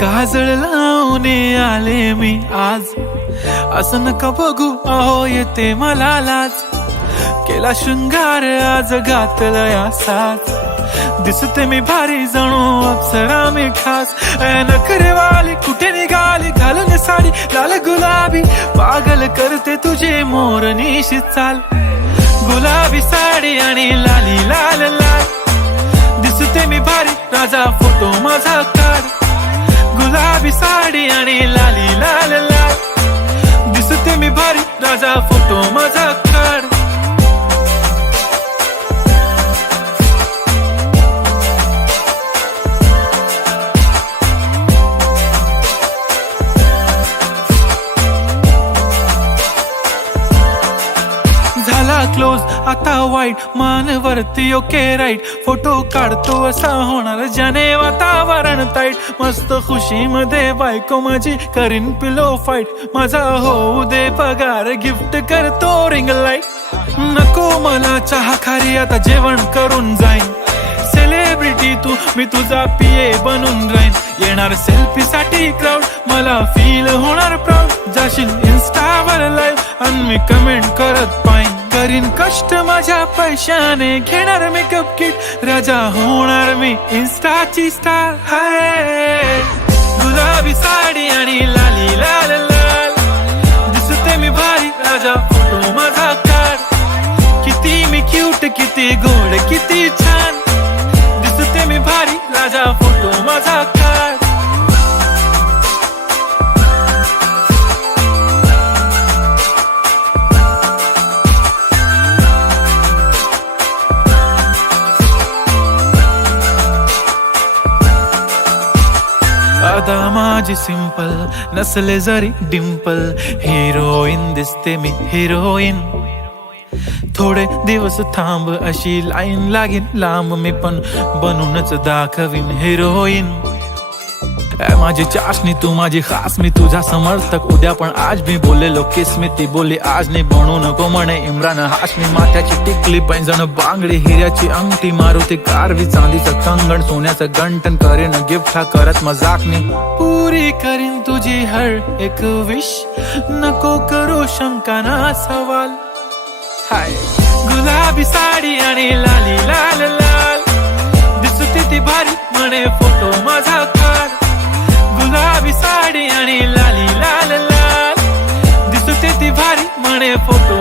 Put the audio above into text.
काजळ लावून आले मी आज, असं नका बघू अहो येते मला लाज. केला शृंगार आज घातलाय असाच, दिसते मी भारी जणू अप्सरा मी खास. नखरेवाली कुठे निघाली घालून साडी लाल गुलाबी, पागल करते तुझे मोरनीशी चाल. गुलाबी साडी आणि लाली लाल लाल, दिसते मी भारी राजा फोटो माझा काढ. गुलाबी साडी आणि लाली लाल लाल, दिसते मी भारी राजा फोटो माझा काढ. झाला क्लोज आता वाईट, मानवरती ओके राईट. फोटो काढतो असा होणार ज्याने वातावरण ताईट. मस्त खुशी मध्ये बायको माझी करीन पिलो फाईट. माझा होऊ दे पगार गिफ्ट करतो रिंग लाईट. नको मला चहा खारी आता जेवण करून जाईन. सेलिब्रिटी तू मी तुझा पिये बनून राहीन. येणार सेल्फी साठी क्राऊड मला फील होणार प्राऊड. जाशील इन्स्टावर लाईव्ह आणि मी कमेंट करत पाईन. करीन कष्ट माझ्या पैशाने घेणार मेकअप किट. राजा होणार मी इन्स्टाची स्टार. हाय गुलाबी साडी आणि लाली लाल लाल, दिसते मी भारी राजा फोटो माझा काढ. किती मी क्यूट किती गोड किती छान, दिसते मी भारी राजा फोटो माझा काढ. आता माझी सिंपल नसले जरी डिंपल, हिरोईन दिसते मी हिरोईन. थोडे दिवस थांब अशी लाईन लागेल लांब, मी पण बनूनच दाखवीन हिरोईन. माझी चाशनी तू माझी खास, मी तुझा समर्थक उद्या पण आज. मी बोललेलो किस मी ती बोली आज नाही. बनू नको म्हणे इम्रान हाशमी. माथ्याची टिकली पैंजण बांगडी, हिऱ्याची अंगठी, मारुती कारवी, चांदीचं कंगण, सोन्याचं गंटन. करीन गिफ्ट हा करत मजाकनी. पुरी करीन तुझी हर एक विश, नको करू शंका ना सवाल. हाय गुलाबी साडी आणि लाली लाल लाल, दिसते ती भारी म्हणे फोटो माझा काढ. गुलाबी साडी आणि लाली लाल लाल, दिसते ती भारी म्हणे फोटो